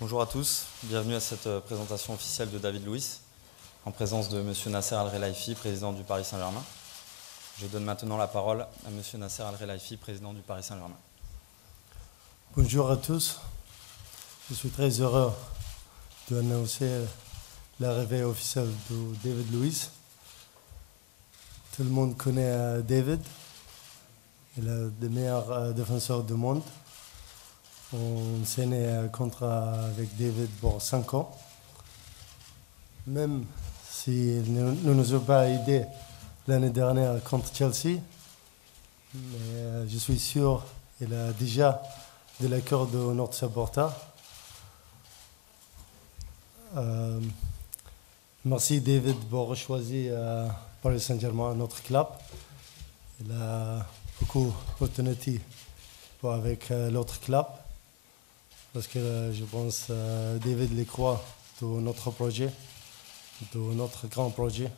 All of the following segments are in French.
Bonjour à tous, bienvenue à cette présentation officielle de David Luiz, en présence de M. Nasser Al-Khelaifi, président du Paris Saint-Germain. Je donne maintenant la parole à M. Nasser Al-Khelaifi, président du Paris Saint-Germain. Bonjour à tous, je suis très heureux d'annoncer l'arrivée officielle de David Luiz. Tout le monde connaît David, il est le meilleur défenseur du monde. On signe un contrat avec David pour 5 ans. Même s'il ne nous a pas aidé l'année dernière contre Chelsea, mais je suis sûr qu'il a déjà de l'accord de notre supporter. Merci David pour choisir Paris Saint-Germain, notre club. Il a beaucoup d'opportunités avec l'autre club. Parce que je pense que David les croit de notre projet, de notre grand projet.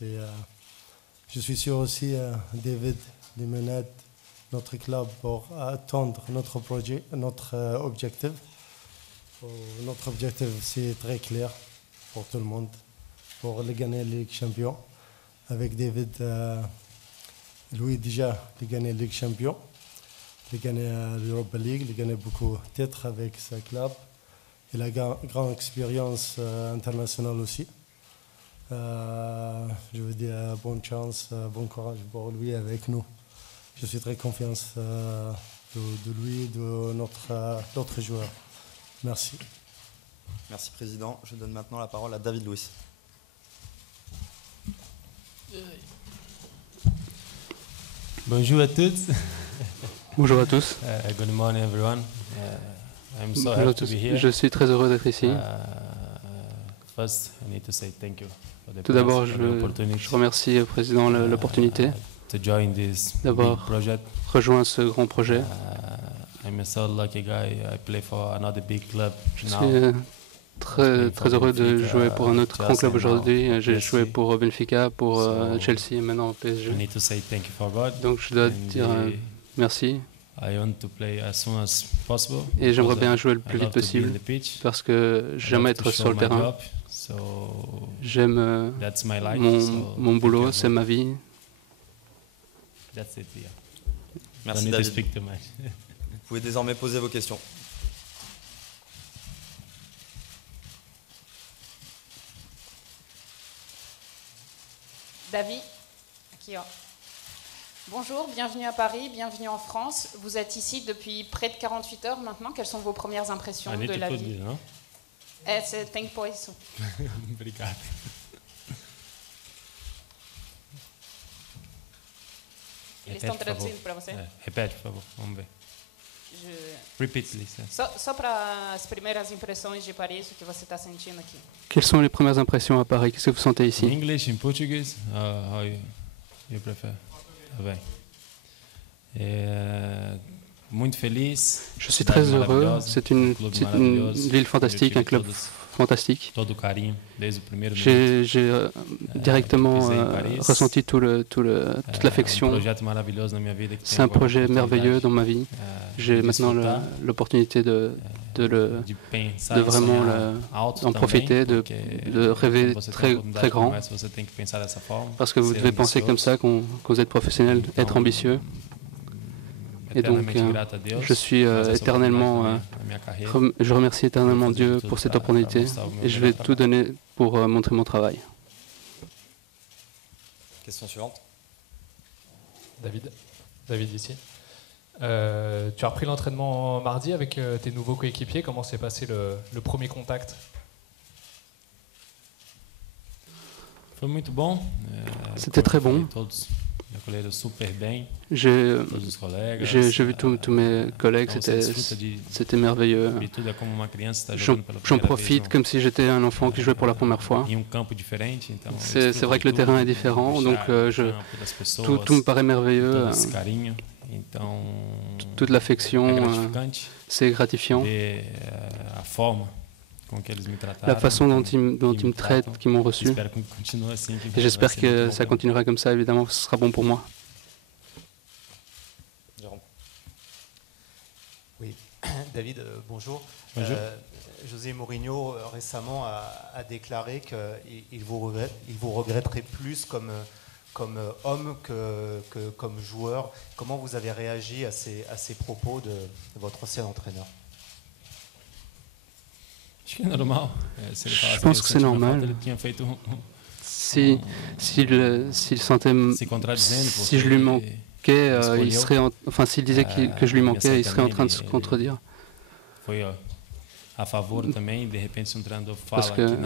Je suis sûr aussi David de mener notre club pour atteindre notre projet, notre objectif. Notre objectif, c'est très clair pour tout le monde, pour gagner la Ligue des Champions. Avec David, lui déjà, il a gagné la Ligue des Champions. Il a gagné l'Europa League, il a gagné beaucoup de titres avec sa club. Il a une grande expérience internationale aussi. Je veux dire bonne chance, bon courage pour lui avec nous. Je suis très confiant de lui et de notre joueur. Merci. Merci Président. Je donne maintenant la parole à David Luiz. Bonjour à tous. Bonjour à tous. Good morning everyone. I'm so Bonjour à happy to tous. be here. Je suis très heureux d'être ici. First, I need to say thank you for the Tout d'abord, opportunity je remercie le président l'opportunité to join this big d'avoir project. rejoint ce grand projet. I'm a so lucky guy. I play for another big club Je now. suis très heureux de jouer pour un autre grand club aujourd'hui. J'ai joué pour Benfica, pour Chelsea et maintenant PSG. I need to say thank you for God. Donc je dois And, dire merci. I want to play as soon as possible. Et j'aimerais because bien jouer le I plus love vite to be in possible the pitch. parce que I j'aime love to être show sur le my terrain. job. So J'aime that's my life. mon boulot, c'est ma vie. That's it. Yeah. Merci Don't need to David. speak too much. Vous pouvez désormais poser vos questions. David, bonjour, bienvenue à Paris, bienvenue en France. Vous êtes ici depuis près de 48 heures maintenant. Quelles sont vos premières impressions I need de to la put ville? this, no? C'est tempo isso. Obrigado. Eles estão traduzindo para você? Repete, por favor. Vamos ver. Je- Repeat, please. Só para as primeiras impressões de Paris, o que você está sentindo aqui? Quelles sont les premières impressions à Paris? Qu'est-ce que vous sentez In ici? English, in Portuguese, how you prefer? Tá bem. Muito feliz. Je suis cidade très heureux. maravilhosa, C'est une clube ville maravilhoso, fantastique, onde eu un club tive fantastique. todo o carinho desde o primeiro minuto. J'ai directement pisei em Paris. ressenti toute l'affection. projeto maravilhoso na minha vida que C'est tenho un agora a projet oportunidade, merveilleux dans ma vie. J'ai de maintenant desfrutar, l'opportunité de pensar de e vraiment sonhar alto en também, profiter, de porque rêver quando você tem a très oportunidade très como grand. essa, você tem que pensar dessa forma, Parce que vous ser devez penser comme ambicioso. ça quand vous êtes professionnel, être ambitieux. Et donc, Eternamente grato a Deus, je suis por essa éternellement, oportunidade na minha carreira. je remercie éternellement Je vais Dieu faire pour tout cette pour opportunité mostrar o meu et je melhor vais tout trabalho. donner pour montrer mon travail. Question suivante. David ici. Tu as repris l'entraînement mardi avec tes nouveaux coéquipiers. Comment s'est passé le premier contact? Foi muito bom. C'était très bon. Todos me acolheram super bem, J'ai todos os colegas. j'ai vu tous mes collègues, Então você desfruta de c'était merveilleux. tudo, é como uma criança está J'en jogando pela j'en primeira profite vez comme si j'étais un enfant qui jouait pour la première fois. em campo diferente. Então eu C'est desfruto vrai de que le tudo, terrain est do différent, donc vestiário, do campo, das pessoas, tout me paraît merveilleux. todo esse carinho. Então Toute l'affection, é gratificante c'est gratifiant. ver a forma com que eles me trataram. La façon dont ils me me traitent, tratam. qu'ils m'ont reçu. J'espère que continue assim. Et j'espère que ça continuera comme ça, évidemment, ce sera bon pour moi. Jérôme. Oui, David, bonjour. Bonjour. José Mourinho récemment a déclaré qu'il vous regretterait plus comme homme que comme joueur. Comment vous avez réagi à ces propos de votre ancien entraîneur? Je pense que c'est normal. S'il sentait, si je lui manquais, il serait, s'il disait que je lui manquais, il serait en train de se contredire. Parce que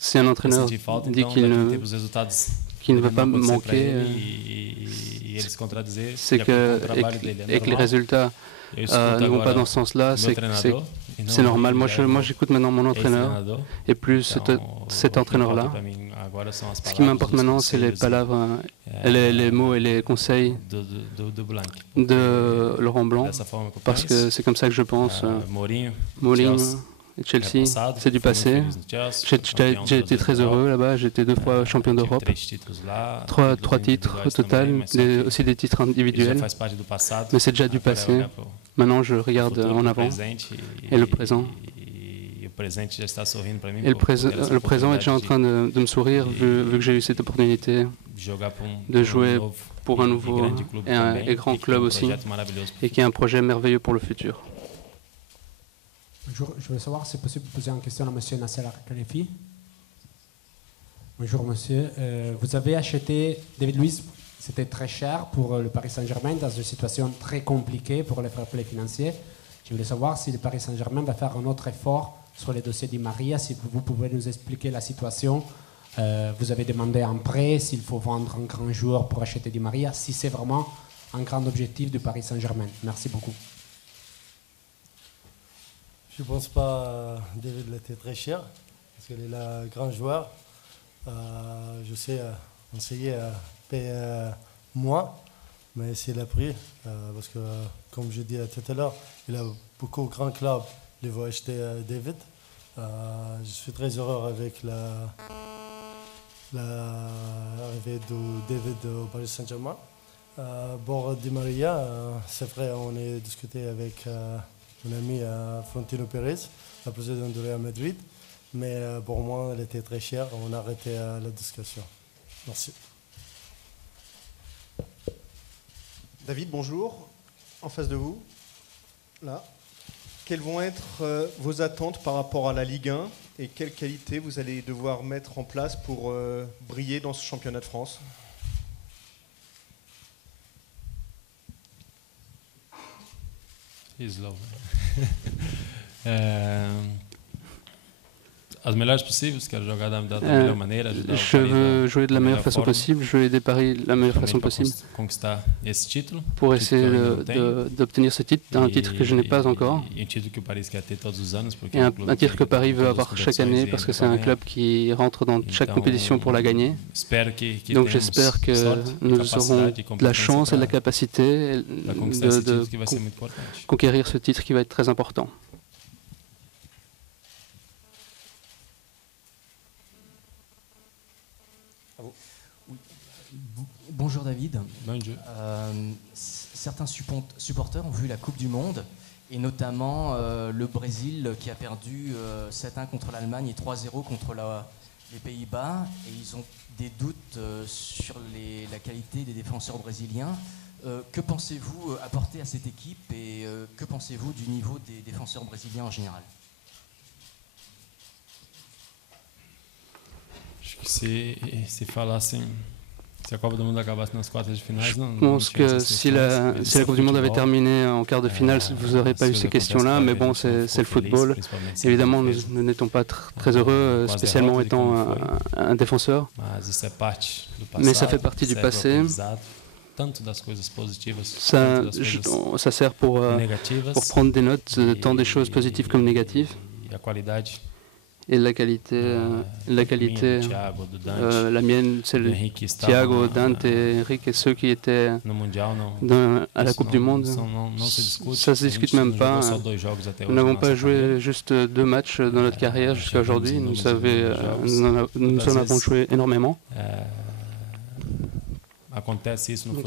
si un entraîneur dit qu'il ne veut pas me manquer, c'est que les résultats ne vont pas dans ce sens-là, c'est normal. Moi, j'écoute maintenant mon entraîneur et plus cet entraîneur-là. Ce qui m'importe maintenant, c'est les palabres, les mots et les conseils de Laurent Blanc, parce que c'est comme ça que je pense. Mourinho et Chelsea, c'est du passé. J'ai été très heureux là-bas, j'ai été 2 fois champion d'Europe, 3 titres au total, aussi des titres individuels, mais c'est déjà du passé. Maintenant, je regarde en avant et le présent. Et le présent est déjà en train de me sourire, vu que j'ai eu cette opportunité de jouer pour un nouveau et grand club aussi, et qui est un projet merveilleux pour le futur. Bonjour, je voulais savoir si c'est possible de poser une question à M. Nasser Al-Khelaifi. Bonjour monsieur, vous avez acheté David Luiz, c'était très cher pour le Paris Saint-Germain dans une situation très compliquée pour les fair play financiers. Je voulais savoir si le Paris Saint-Germain va faire un autre effort sur les dossiers Di Maria, si vous pouvez nous expliquer la situation. Vous avez demandé un prêt, s'il faut vendre un grand joueur pour acheter Di Maria, si c'est vraiment un grand objectif du Paris Saint-Germain. Merci beaucoup. Je ne pense pas que David était très cher, parce qu'il est un grand joueur. Je sais, on essayait à payer moins, mais c'est le prix, parce que, comme je disais tout à l'heure, il a beaucoup de grands clubs qui vont acheter David. Je suis très heureux avec l'arrivée de David au Paris Saint-Germain. Pour Di Maria, c'est vrai, on a discuté avec mon ami Florentino Pérez, le président du Real Madrid, mais pour moi, elle était très chère. On a arrêté la discussion. Merci. David, bonjour. En face de vous, là. Quelles vont être vos attentes par rapport à la Ligue 1 et quelles qualités vous allez devoir mettre en place pour briller dans ce championnat de France? Je veux jouer de la meilleure façon possible, jouer des paris de la meilleure façon possible pour essayer d'obtenir ce titre, un titre que je n'ai pas encore, et un titre que Paris veut avoir chaque année parce que c'est un club qui rentre dans chaque compétition pour la gagner. Donc j'espère que nous aurons de la chance et de la capacité de conquérir ce titre qui va être très important. Bonjour David. Bonjour. Certains supporters ont vu la Coupe du Monde et notamment le Brésil qui a perdu 7-1 contre l'Allemagne et 3-0 contre les Pays-Bas, et ils ont des doutes sur la qualité des défenseurs brésiliens. Que pensez-vous apporter à cette équipe et que pensez-vous du niveau des défenseurs brésiliens en général? Je pense que si la Coupe du Monde avait terminé en quart de finale, vous n'aurez pas eu ces questions-là, mais bon, c'est le football. Évidemment, nous n'étions pas très heureux, spécialement étant un défenseur, mais ça fait partie du passé. Ça sert pour prendre des notes, tant des choses positives comme négatives. Et la qualité, la mienne, c'est le Thiago, Dante, Henrique et ceux qui étaient à la Coupe du Monde. Ça ne se discute même pas. Nous n'avons pas joué juste 2 matchs dans notre carrière jusqu'à aujourd'hui. Nous en avons joué énormément.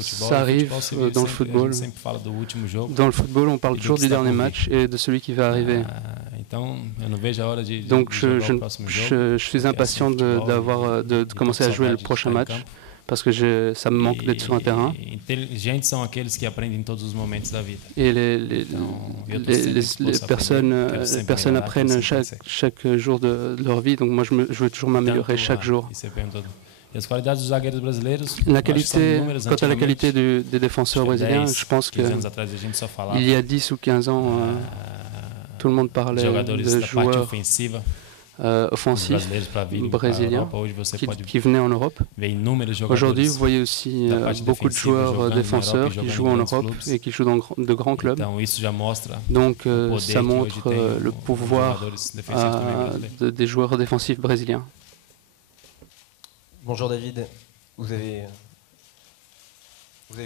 Ça arrive dans le football. Dans le football, on parle toujours du dernier match et de celui qui va arriver. Donc je suis impatient de commencer à jouer le prochain match parce que ça me manque d'être sur un terrain. Et les personnes apprennent chaque jour de leur vie, donc moi je veux toujours m'améliorer chaque jour. Quant à la qualité des défenseurs brésiliens, je pense qu'il y a 10 ou 15 ans, tout le monde parlait de joueurs offensifs brésiliens qui venaient en Europe. Aujourd'hui, vous voyez aussi beaucoup de joueurs défenseurs qui jouent en Europe et qui jouent dans de grands clubs. Donc ça montre le pouvoir des joueurs défensifs brésiliens. Bonjour David, vous avez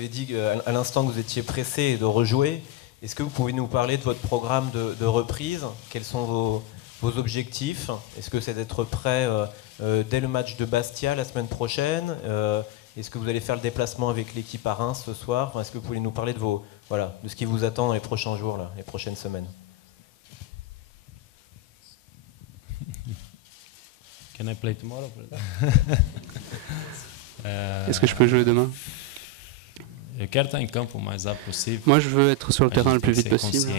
dit à l'instant que vous étiez pressé de rejouer. Est-ce que vous pouvez nous parler de votre programme de reprise? Quels sont vos objectifs? Est-ce que c'est d'être prêt dès le match de Bastia la semaine prochaine? Est-ce que vous allez faire le déplacement avec l'équipe à Reims ce soir? Est-ce que vous pouvez nous parler de ce qui vous attend dans les prochains jours, les prochaines semaines? Can I play tomorrow? Est-ce que je peux jouer demain? Moi, je veux être sur le terrain le plus vite possible.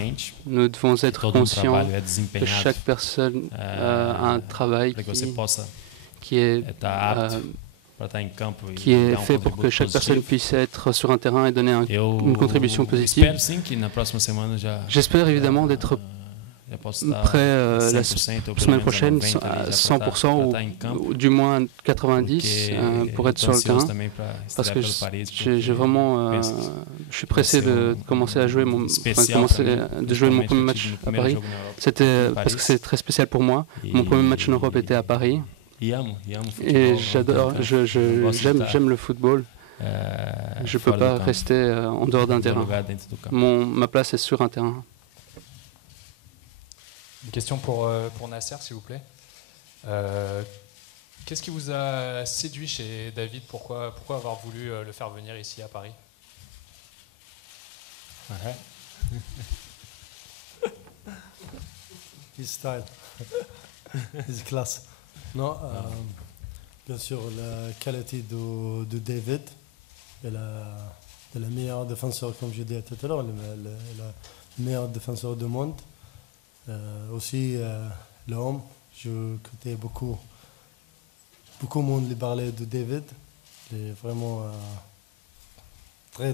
Nous devons être conscients que chaque personne a un travail qui est fait pour que chaque personne puisse être sur un terrain et donner une contribution positive. J'espère évidemment d'être prêt la semaine prochaine à 100% ou du moins 90% pour être sur le terrain, parce que j'ai vraiment je suis pressé de commencer à jouer mon premier match à Paris. Parce que c'est très spécial pour moi. Mon premier match en Europe était à Paris et j'aime le football. Je ne peux pas rester en dehors d'un terrain. Ma place est sur un terrain. Une question pour Nasser, s'il vous plaît. Qu'est-ce qui vous a séduit chez David? Pourquoi avoir voulu le faire venir ici à Paris? His style, his classe. Non, bien sûr, la qualité de David est le meilleur défenseur, comme je disais tout à l'heure, le meilleur défenseur du monde. Aussi l'homme, je écoutais beaucoup de monde lui parler de David. Il est vraiment très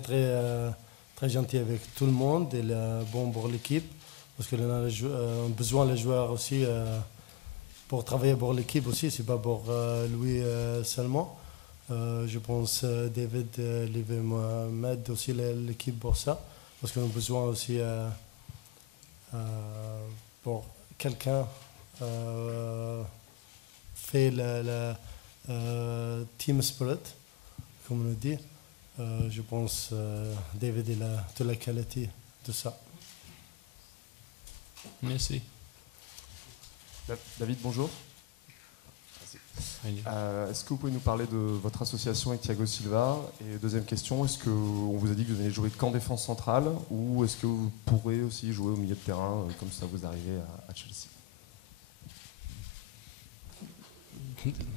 gentil avec tout le monde. Il est bon pour l'équipe parce qu'on a besoin des joueurs aussi pour travailler pour l'équipe aussi. C'est pas pour lui seulement. Je pense David il va m'aider aussi l'équipe pour ça parce qu'on a besoin aussi pour quelqu'un fait la team spirit, comme on le dit. Je pense David il a toute la qualité de ça. Merci. David, bonjour. Est-ce que vous pouvez nous parler de votre association avec Thiago Silva? Et deuxième question, est-ce qu'on vous a dit que vous allez jouer qu'en défense centrale ou est-ce que vous pourrez aussi jouer au milieu de terrain comme ça vous arrivez à Chelsea?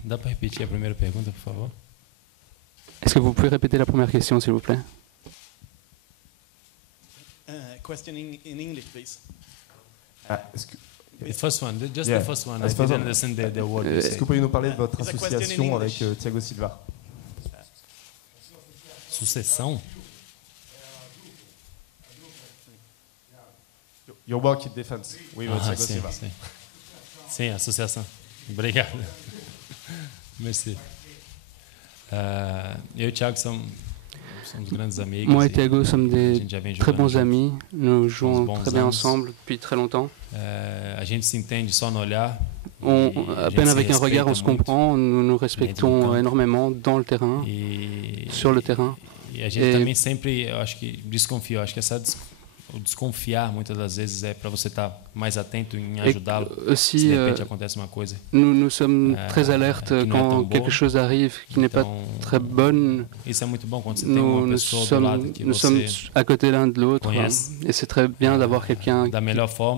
Dá para repetir a primeira pergunta, por favor? Est-ce que vous pouvez répéter la première question, s'il vous plaît? Question in English, please. The first one, just the first one. I didn't understand the word. Est-ce que vous pouvez nous parler de votre association avec Thiago Silva? Sucessão? Your work in defense. Oui, Thiago Silva. Sim, associação. Obrigado. Merci. Eu e o Thiago somos grandes amigos. Moi et Thiago sommes des très bons amis. Nous jouons très bien ensemble depuis très longtemps. A gente se entende só no olhar. À peine avec un regard, on se comprend. Nous nous respectons énormément dans le terrain, sur le terrain. E a gente também sempre, eu acho que desconfio. Acho que o desconfiar muitas das vezes é para você estar mais atento em ajudá-lo. Si de repente acontece uma coisa. Nous sommes très alertes quand quelque chose arrive qui n'est pas très bonne. Isso é muito bom quando você tem uma pessoa do lado que nous sommes à côté l'un de l'autre et c'est très bien d'avoir quelqu'un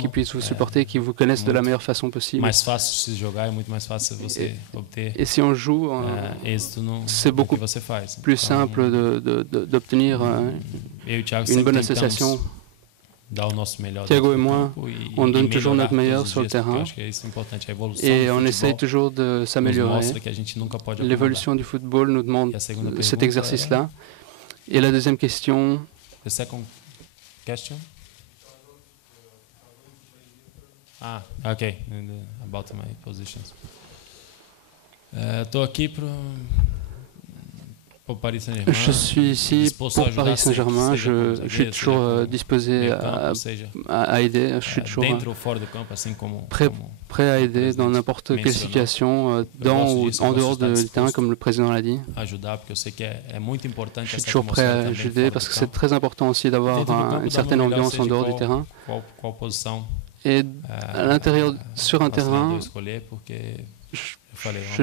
qui puisse vous supporter, qui vous connaisse de la meilleure façon possible. Mais fácil de se jogar, é muito mais fácil você obter. Et si on joue, c'est beaucoup plus simple d'obtenir une bonne association. Thiago et moi, on donne toujours notre meilleur sur le terrain et on essaye toujours de s'améliorer. L'évolution du football nous demande cet exercice-là. Et la deuxième question... Ah, ok. About my positions. Estou aqui para Paris Saint-Germain. Je suis ici pour Paris Saint-Germain. Je suis toujours disposé à aider. Je suis toujours prêt à aider dans n'importe quelle situation, dans ou en dehors du terrain, comme le président l'a dit. Je suis toujours prêt à aider parce que c'est très important aussi d'avoir une certaine ambiance en dehors du terrain. Et à l'intérieur, sur un terrain, je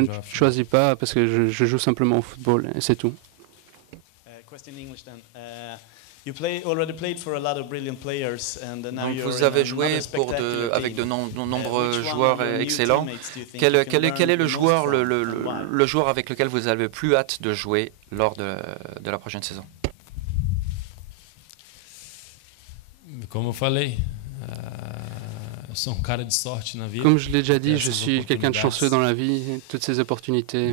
ne choisis pas parce que je joue simplement au football et c'est tout. Vous avez joué avec de nombreux joueurs excellents. Quel est le joueur avec lequel vous avez le plus hâte de jouer lors de la prochaine saison? Comme je l'ai déjà dit, je suis quelqu'un de chanceux dans la vie, toutes ces opportunités.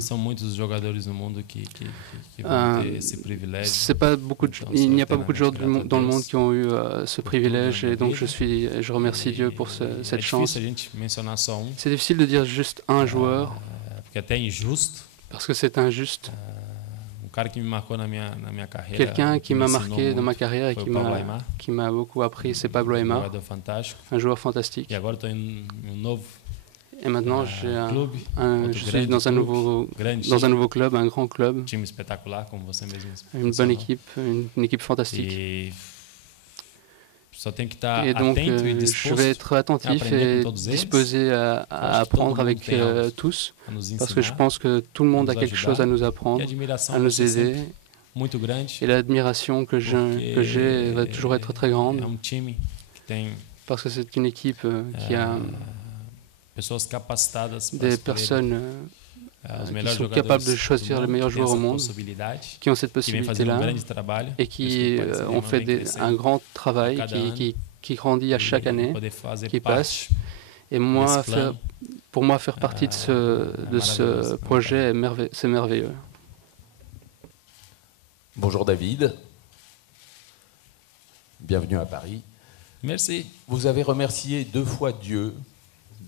Il n'y a pas beaucoup de joueurs dans le monde qui ont eu ce privilège et donc je remercie Dieu pour cette chance. C'est difficile de dire juste un joueur parce que c'est injuste. Quelqu'un qui m'a marqué dans ma carrière et qui m'a beaucoup appris, c'est Pablo Aimar, un joueur fantastique. Et maintenant, je suis dans un nouveau club, un grand club, une bonne équipe, une équipe fantastique. Et donc, je vais être attentif et disposé à apprendre avec tous, parce que je pense que tout le monde a quelque chose à nous apprendre, à nous aider. Et l'admiration que j'ai va toujours être très grande, parce que c'est une équipe qui a des personnes qui sont capables de choisir les meilleurs joueurs au monde, qui ont cette possibilité-là et qui ont fait un grand travail qui grandit à chaque année, qui passe. Et moi, pour moi, faire partie de ce projet, c'est merveilleux. Bonjour David, bienvenue à Paris. Merci. Vous avez remercié 2 fois Dieu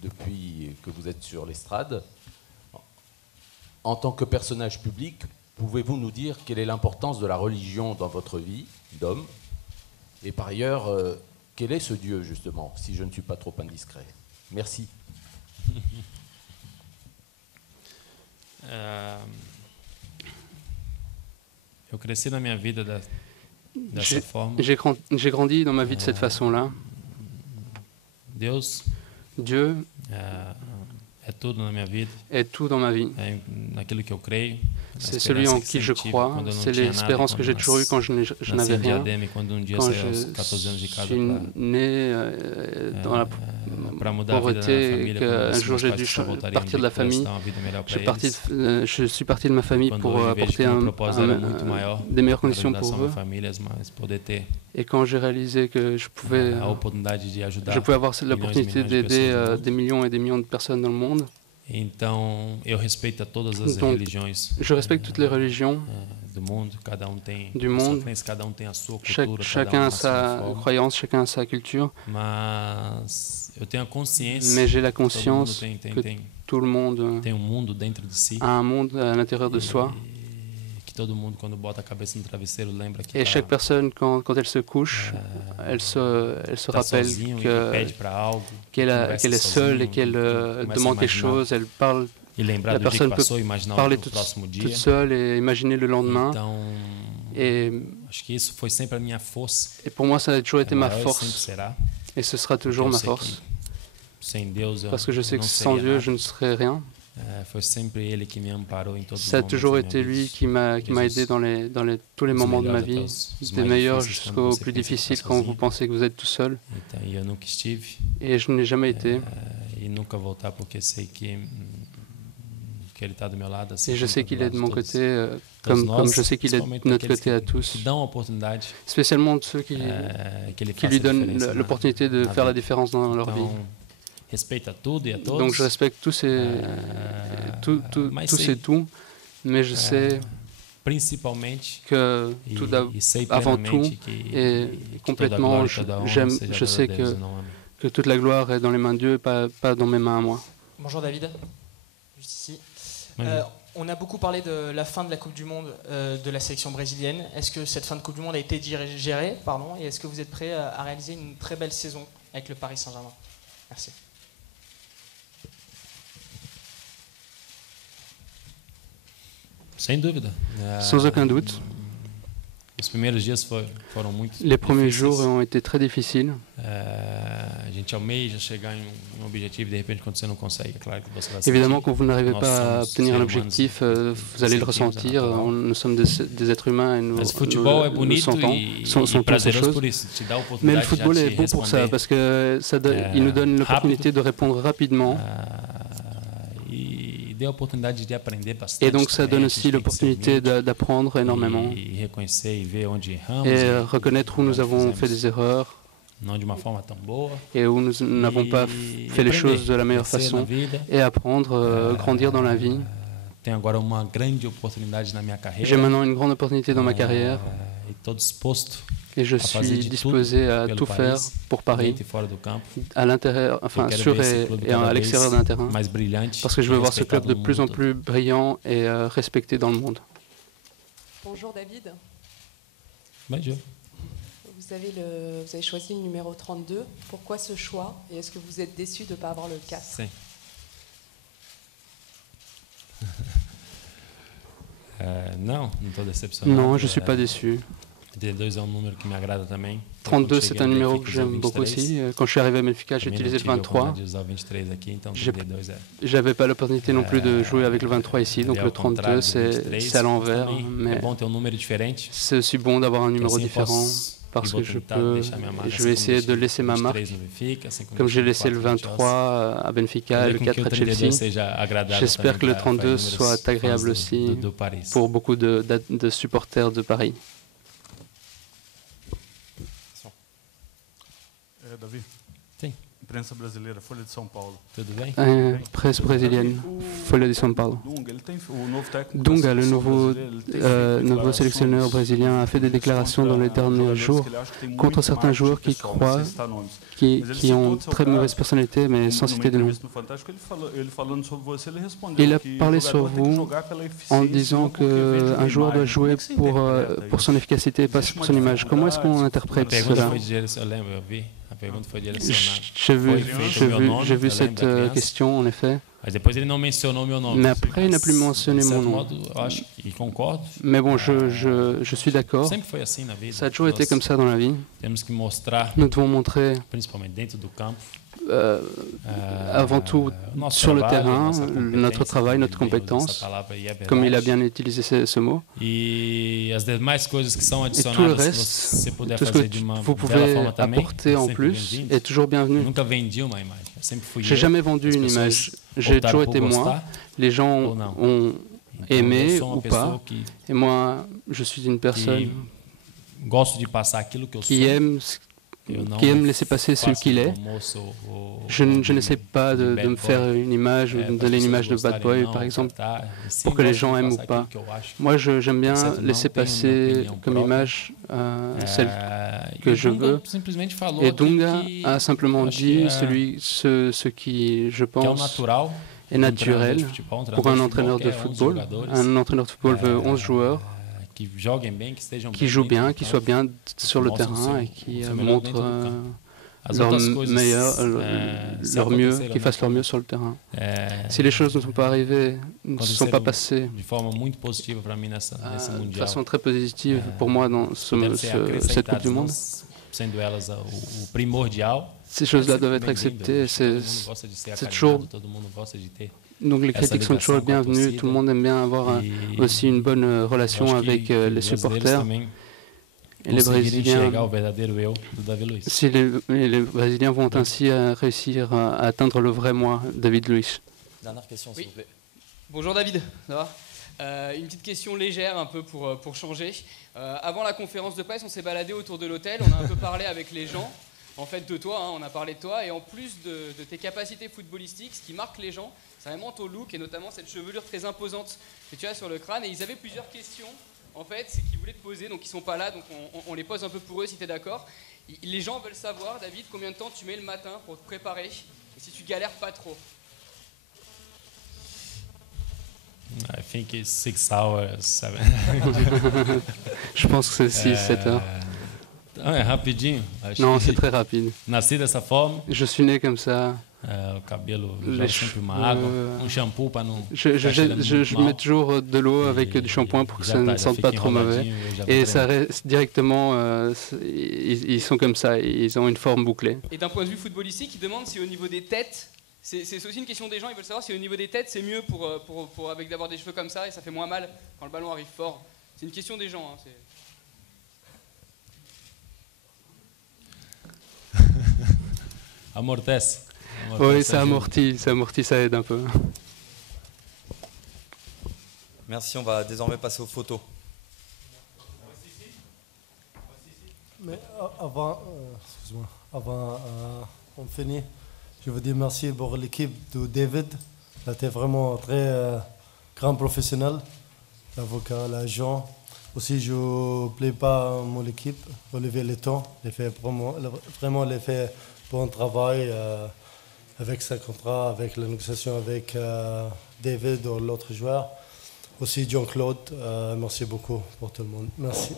depuis que vous êtes sur l'estrade. En tant que personnage public, pouvez-vous nous dire quelle est l'importance de la religion dans votre vie d'homme? Et par ailleurs, quel est ce Dieu, justement, si je ne suis pas trop indiscret? Merci. J'ai grandi dans ma vie de cette façon-là. Dieu est tout dans ma vie. C'est celui en qui je crois, c'est l'espérance que j'ai toujours eue quand je n'avais rien, quand je suis né dans la pauvreté, qu'un jour j'ai dû partir de la famille. Je suis parti de ma famille pour apporter des meilleures conditions pour eux. Et quand j'ai réalisé que je pouvais avoir l'opportunité d'aider des millions et des millions de personnes dans le monde, donc, je respecte toutes les religions du monde. Chacun a sa croyance, chacun a sa culture. Mais j'ai la conscience que tout le monde a un monde à l'intérieur de soi. Et chaque personne, quand elle se couche, elle se rappelle qu'elle est seule et qu'elle demande quelque chose. La personne peut parler toute seule et imaginer le lendemain. Et pour moi, ça a toujours été ma force. Et ce sera toujours ma force. Parce que je sais que sans Dieu, je ne serais rien. Ça a toujours été lui qui m'a aidé dans tous les moments de ma vie, des meilleurs jusqu'aux plus difficiles quand vous pensez que vous êtes tout seul. Et je n'ai jamais été. Et je sais qu'il est de mon côté, comme je sais qu'il est de notre côté à tous, spécialement de ceux qui lui donnent l'opportunité de faire la différence dans leur vie. Donc je respecte tous et tout, mais je sais que avant tout et complètement, je sais que toute la gloire est dans les mains de Dieu et pas dans mes mains à moi. Bonjour David, juste ici. On a beaucoup parlé de la fin de la Coupe du Monde de la sélection brésilienne. Est-ce que cette fin de Coupe du Monde a été gérée, et est-ce que vous êtes prêt à réaliser une très belle saison avec le Paris Saint-Germain? Merci. Sans aucun doute. Les premiers jours ont été très difficiles. Évidemment, quand vous n'arrivez pas à obtenir un objectif, vous allez le ressentir. Nous sommes des êtres humains et nous sentons autre chose. Mais le football est beau pour ça, parce qu'il nous donne l'opportunité de répondre rapidement. Et donc ça donne aussi l'opportunité d'apprendre énormément et reconnaître où nous avons fait des erreurs et où nous n'avons pas fait les choses de la meilleure façon et apprendre, grandir dans la vie. J'ai maintenant une grande opportunité dans ma carrière et je suis disposé à tout faire pour Paris, à l'intérieur, enfin sur et à l'extérieur d'un terrain, parce que je veux voir ce club de plus en plus brillant et respecté dans le monde. Bonjour David. Bonjour. Vous avez choisi le numéro 32. Pourquoi ce choix? Et est-ce que vous êtes déçu de ne pas avoir le 4? Non, je ne suis pas déçu. 32, c'est un numéro que j'aime beaucoup aussi. Quand je suis arrivé à Benfica, j'ai utilisé le 23. Je n'avais pas l'opportunité non plus de jouer avec le 23 ici, donc le 32, c'est à l'envers. Mais c'est aussi bon d'avoir un numéro différent, parce que je vais essayer de laisser ma marque, comme j'ai laissé le 23 à Benfica et le 4 à Chelsea. J'espère que le 32 soit agréable aussi pour beaucoup de supporters de Paris. Davi? Sim. Imprensa brasileira, Folha de São Paulo. Tudo bem? Presse brésilienne, Folha de São Paulo. Dunga, le nouveau sélectionneur brésilien, a fait des déclarations dans les derniers jours contre certains joueurs qui croient, qui ont très mauvaise personnalité, mais sans citer de nom. Il a parlé sur vous en disant qu'un joueur doit jouer pour son efficacité et pas pour son image. Comment est-ce qu'on interprète cela? J'ai vu cette question, en effet. Mais après, il n'a plus mentionné mon nom. Mais bon, je suis d'accord. Ça a toujours été comme ça dans la vie. Nous devons montrer, avant tout, sur le terrain, notre travail, notre compétence, comme il a bien utilisé ce mot. Et tout le reste, tout ce que vous pouvez apporter en plus est toujours bienvenu. J'ai jamais vendu une image. J'ai toujours été moi. Les gens ont aimé ou pas. Et moi, je suis une personne qui aime laisser passer ce qu'il est. Je n'essaie pas de me faire une image ou de me donner une image de bad boy, par exemple, pour que les gens aiment ou pas. Moi, j'aime bien laisser passer comme image celle que je veux. Et Dunga a simplement dit ce qui, je pense, est naturel pour un entraîneur de football. Un entraîneur de football veut 11 joueurs qui jouent bien, qui soient bien sur le terrain et qui montrent leur mieux, qu'ils fassent leur mieux sur le terrain. Si les choses ne sont pas arrivées, ne se sont pas passées de façon très positive pour moi dans cette Coupe du Monde, ces choses-là doivent être acceptées. C'est toujours... Donc les critiques sont toujours bienvenues. Tout le monde aime bien avoir aussi une bonne relation avec les supporters. Et les Brésiliens, si les Brésiliens vont ainsi réussir à atteindre le vrai moi, David Luiz. Dernière question, s'il vous plaît. Bonjour David, ça va une petite question légère un peu pour changer. Avant la conférence de presse, on s'est baladé autour de l'hôtel, on a un peu parlé avec les gens, en fait de toi, hein, on a parlé de toi, et en plus de tes capacités footballistiques, ce qui marque les gens, c'est vraiment ton look et notamment cette chevelure très imposante que tu as sur le crâne. Et ils avaient plusieurs questions, en fait, c'est qu'ils voulaient te poser, donc ils sont pas là, donc on les pose un peu pour eux si tu es d'accord. Les gens veulent savoir, David, combien de temps tu mets le matin pour te préparer et si tu galères pas trop. I think it's 6 hours, 7. Je pense que c'est 6-7 heures. É rapidinho. Non, c'est très rapide. Nasci dessa forma. Je suis né comme ça. O cabelo, joga sempre uma água, shampoo para não. Je mets toujours de l'eau avec du shampoing pour que ça ne sente pas trop mauvais. Et ça reste directement. Ils sont comme ça, ils ont une forme bouclée. Et d'un point de vue footballistique, ils demandent si au niveau des têtes, c'est aussi une question des gens, ils veulent savoir si au niveau des têtes c'est mieux pour avec d'avoir des cheveux comme ça et ça fait moins mal quand le ballon arrive fort. C'est une question des gens. Hein, Amortece. Oui, ça amortit, ça aide un peu. Merci, on va désormais passer aux photos. Mais avant on finit, je veux dire merci pour l'équipe de David. Il était vraiment très grand professionnel, l'avocat, l'agent. Aussi, je ne plais pas mon équipe, Olivier Letton. Il fait vraiment bon travail avec sa contrat, avec la négociation avec David ou l'autre joueur. Aussi, Jean-Claude, merci beaucoup pour tout le monde. Merci.